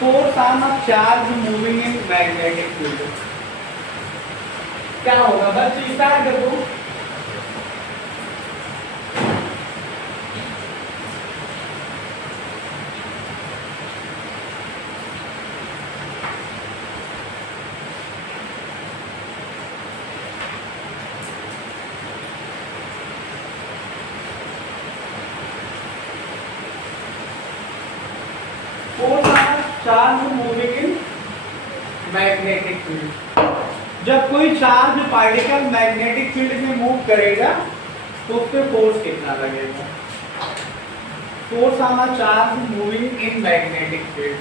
Force on a charge moving in magnetic field, क्या होगा? बस स्टार्ट कर दो। Force on charge moving in magnetic field, जब कोई चार्ज पार्टिकल मैग्नेटिक फील्ड में मूव करेगा तो उस पे फोर्स कितना लगेगा? Force on a charge moving in magnetic field,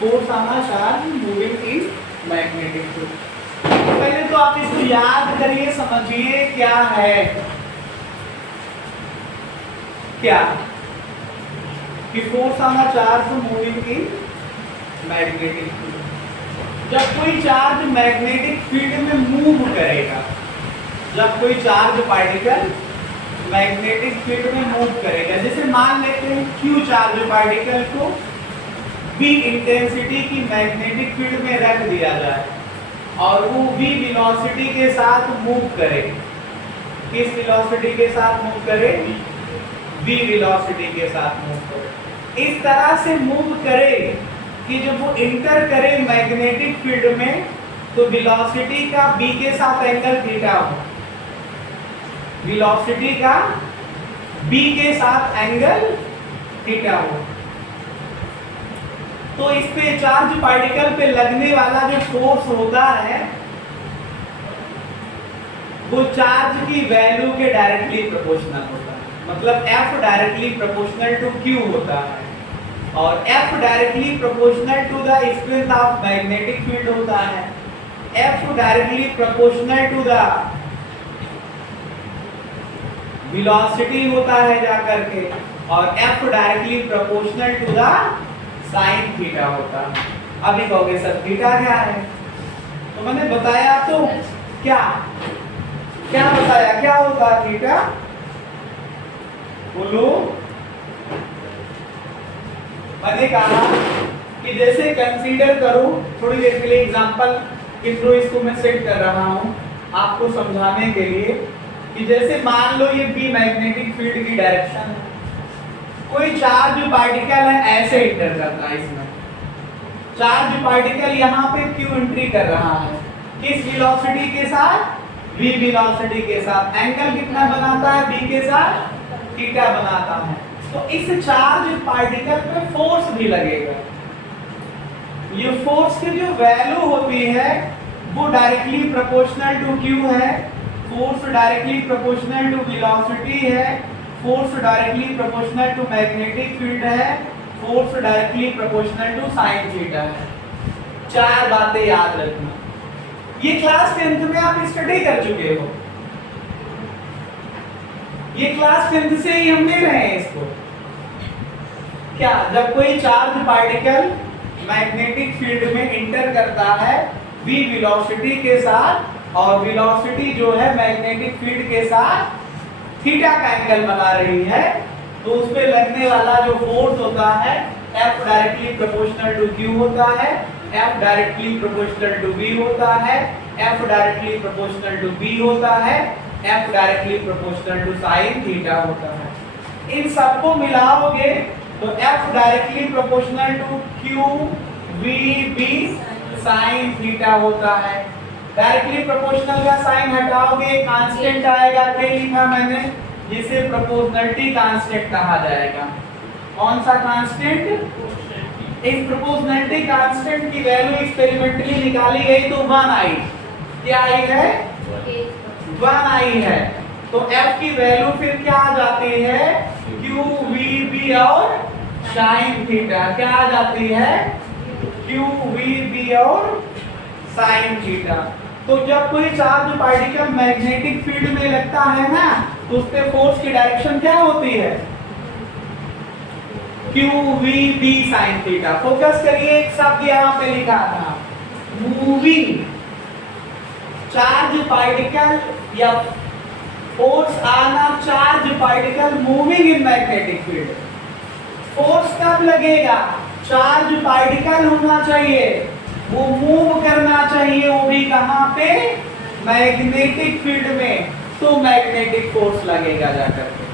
force on a charge moving in magnetic field. पहले तो आप इसको याद करिए, समझिए क्या है, क्या कि force on a charge moving in magnetic field, जब कोई चार्ज मैग्नेटिक फील्ड में मूव करेगा, जब कोई चार्ज पार्टिकल मैग्नेटिक फील्ड में मूव करेगा, जैसे मान लेते हैं क्यू चार्ज पार्टिकल को v इंटेंसिटी की मैग्नेटिक फील्ड में रख दिया जाए और वो v वेलोसिटी के साथ मूव करे। किस वेलोसिटी के साथ मूव करे? v वेलोसिटी के साथ मूव करे। इस तरह से मूव करे कि जब वो इंटर करे मैग्नेटिक फील्ड में तो वेलोसिटी का v के साथ एंगल थीटा हो, वेलोसिटी का v के साथ एंगल थीटा हो। तो इस पे चार्ज पार्टिकल पे लगने वाला जो फोर्स होता है वो चार्ज की वैल्यू के डायरेक्टली प्रोपोर्शनल होता है, मतलब F directly proportional to Q होता है और F directly proportional to the strength of magnetic field होता है, F directly proportional to the velocity होता है जाकर के और F directly proportional to the sine theta होता है। अभी कहोगे सर थीटा क्या है? तो मैंने बताया तो क्या क्या बताया, क्या होता है थीटा? बोलो। मैंने कहा कि जैसे कंसीडर करो, थोड़ी देर के लिए एग्जांपल के थ्रू इसको मैं सेट कर रहा हूं आपको समझाने के लिए कि जैसे मान लो ये बी मैग्नेटिक फील्ड की डायरेक्शन है, कोई चार्ज पार्टिकल है ऐसे इंटर करता है, इसमें चार्ज पार्टिकल यहाँ पे क्यू एंट्री कर रहा है, किस वेलोसिटी के साथ? v वेलोसिटी के साथ। एंगल कितना बनाता है? v के साथ थीटा बनाता है। तो इस चार्ज पार्टिकल पे फोर्स भी लगेगा, ये फोर्स की जो वैल्यू होती है वो डायरेक्टली प्रोपोर्शनल टू q है, force directly proportional to velocity है, force directly proportional to magnetic field है, force directly proportional to sine theta है। चार बातें याद रखना, ये क्लास 10th में आप स्टडी कर चुके हो, ये क्लास 10th से ही हम ले रहे हैं इसको। क्या? जब कोई चार्ज पार्टिकल मैग्नेटिक फील्ड में इंटर करता है v वेलोसिटी के साथ और वेलोसिटी जो है मैग्नेटिक फील्ड के साथ थीटा का एंगल बना रही है, तो उस पे लगने वाला जो फोर्स होता है F directly proportional to Q होता है, F directly proportional to V होता है, F directly proportional to B होता है, F directly proportional to sine theta होता है। इन सबको मिलाओगे तो F directly proportional to Q V B sine theta होता है। डायरेक्टली प्रोपोर्शनल का साइन हटाओगे, कांस्टेंट आएगा, क्या लिखा मैंने? जिसे प्रोपोर्शनलिटी कांस्टेंट कहा जाएगा। कौन सा कांस्टेंट? इस प्रोपोर्शनलिटी कांस्टेंट की वैल्यू एक्सपेरिमेंटली निकाली गई तो 1 आई। क्या आई है? 1 आई है। तो F की वैल्यू फिर क्या आ जाती है? Q V B और साइन थीटा। क्या आ जाती है? Q V B और साइन थीटा। तो जब कोई चार्ज पार्टिकल मैग्नेटिक फील्ड में लगता है ना, तो उस पे फोर्स की डायरेक्शन क्या होती है? Q V B sine theta. Focus करिए, एक शब्द यहाँ पे लिखा था, मूविंग चार्ज पार्टिकल या force on a charge particle moving in magnetic field. Force कब लगेगा? चार्ज पार्टिकल होना चाहिए, वो मूव करना चाहिए, वो भी कहां पे, मैग्नेटिक फील्ड में, तो मैग्नेटिक फोर्स लगेगा जाकर के।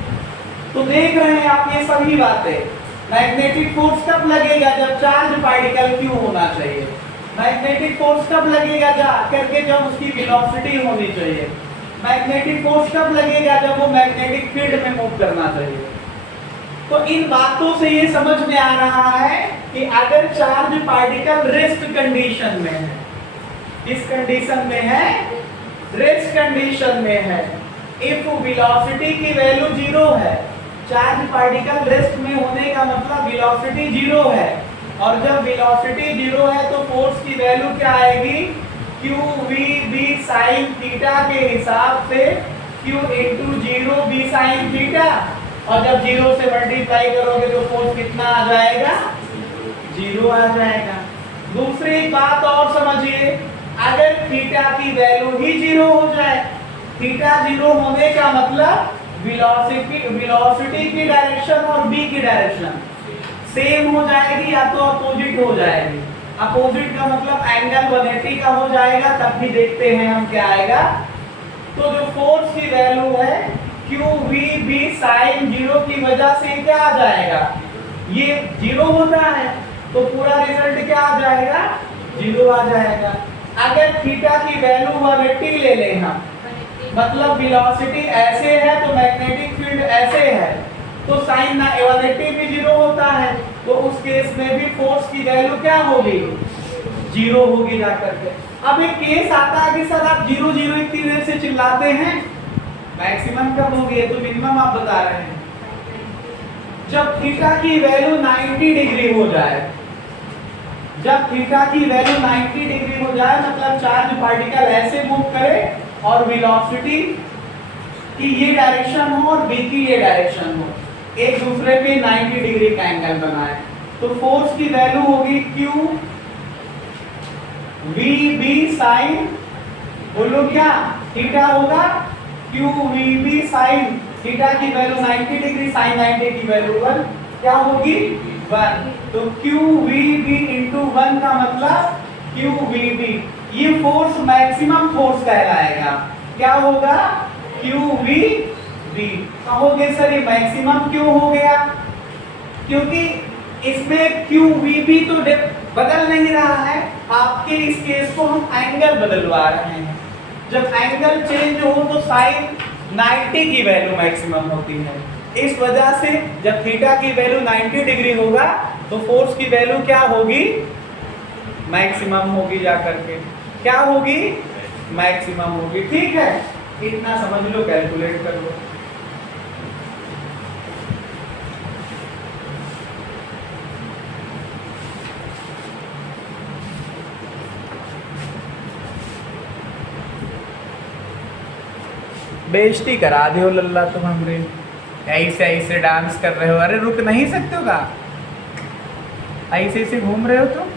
तो देख रहे हैं आप ये सभी बातें, मैग्नेटिक फोर्स कब लगेगा, जब चार्ज पार्टिकल क्यों होना चाहिए, मैग्नेटिक फोर्स कब लगेगा जा करके, जब उसकी वेलोसिटी होनी चाहिए, मैग्नेटिक फोर्स कब लगेगा, जब वो मैग्नेटिक फील्ड में मूव करना चाहिए। तो इन बातों से ये समझ में आ रहा है कि अगर चार्ज पार्टिकल रेस्ट कंडीशन में है, किस कंडीशन में है, रेस्ट कंडीशन में है, इफ वेलोसिटी की वैल्यू 0 है, चार्ज पार्टिकल रेस्ट में होने का मतलब वेलोसिटी 0 है, और जब वेलोसिटी 0 है तो फोर्स की वैल्यू क्या आएगी, q v b sin theta के हिसाब से q into 0 b sin theta, और जब 0 से मल्टीप्लाई करोगे तो फोर्स कितना आ जाएगा, 0 आ जाएगा। दूसरी बात और समझिए, अगर थीटा की वैल्यू ही 0 हो जाए, थीटा 0 होने का मतलब वेलोसिटी की डायरेक्शन और b की डायरेक्शन सेम हो जाएगी या तो अपोजिट हो जाएगी। अपोजिट का मतलब एंगल 180 का हो जाएगा, तब भी देखते हैं हम क्या आएगा। तो जो फोर्स की वैल्यू है q v b sin 0 की वजह से क्या आ जाएगा, ये 0 होता है तो पूरा रिजल्ट क्या आ जाएगा, 0 आ जाएगा। अगर थीटा की वैल्यू 180 ले लें हम, मतलब वेलोसिटी ऐसे है तो मैग्नेटिक फील्ड ऐसे है, तो साइन 180 भी 0 होता है, तो उस केस में भी फोर्स की वैल्यू क्या होगी, 0 होगी जाकर के। अब एक केस आता है कि सर आप 0 0 इतनी देर से चिल्लाते हैं, मैक्सिमम कब होगी, तो मिनिमम आप बता रहे हैं, जब थीटा की वैल्यू 90 डिग्री हो जाए, जब थीटा की वैल्यू 90 डिग्री हो जाए, मतलब चार्ज पार्टिकल ऐसे मूव करे और वेलोसिटी की ये डायरेक्शन हो और b की ये डायरेक्शन हो, एक दूसरे पे 90 डिग्री का एंगल बनाए, तो फोर्स की वैल्यू होगी q v b sin, बोलो क्या, थीटा होगा q v b sin, theta की वैल्यू 90 डिग्री, sin 90 की वैल्यू 1, क्या होगी 1, तो q v b into 1 का मतलब q v b, ये फोर्स मैक्सिमम फोर्स कहलाएगा, क्या होगा q v b। कहोगे सर ये मैक्सिमम क्यों हो गया, क्योंकि इसमें q v b तो बदल नहीं रहा है, आपके इस केस को हम एंगल बदलवा रहे हैं, जब एंगल चेंज हो तो साइन 90 की वैल्यू मैक्सिमम होती है, इस वजह से जब थीटा की वैल्यू 90 डिग्री होगा तो फोर्स की वैल्यू क्या होगी, मैक्सिमम होगी जाकर के, क्या होगी, मैक्सिमम होगी। ठीक है, इतना समझ लो, कैलकुलेट कर लो। बेइज्जती करा दे हो लल्ला तुम हमरे, ऐसे ऐसे डांस कर रहे हो, अरे रुक नहीं सकते हो का, ऐसे ऐसे घूम रहे हो तुम।